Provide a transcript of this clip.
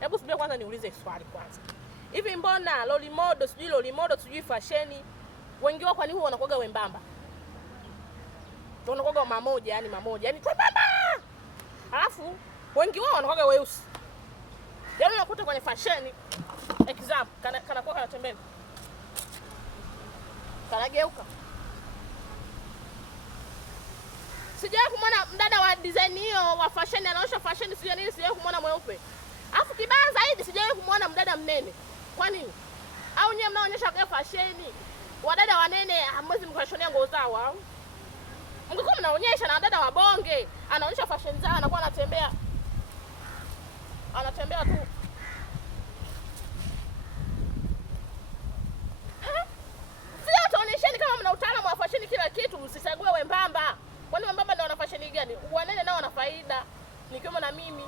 Hebu subiri kwanza niulize swali kwanza. Hivi mbona loli modo sijui fasheni wengi wao kwa nini wanakuaga wembamba? Wanakuaga mamoja, yani twembamba. Alafu wengi wao wanakuaga weusi. Yaani unakuta kwenye fasheni example kana kanatembea. Kanageuka. Sijawahi kumwona mdada wa design hiyo wa fashion anaosha fashion sio nini, sijawahi kumwona mweupe. Alafu kibaya zaidi sijawahi kumwona mdada mnene. Kwa nini? Au nyewe mnaonyesha kwa fashion wadada wanene hamwezi mkashonia nguo zao au? Mngekuwa mnaonyesha na wadada wa bonge, anaonyesha fashion zao anakuwa anatembea tu. Sio tuonyesheni kama mna utaalamu wa fashion kila kitu, msichague wembamba. Kwani wembamba ndio wana fashion gani? Wanene nao wana faida. Nikiwemo na mimi.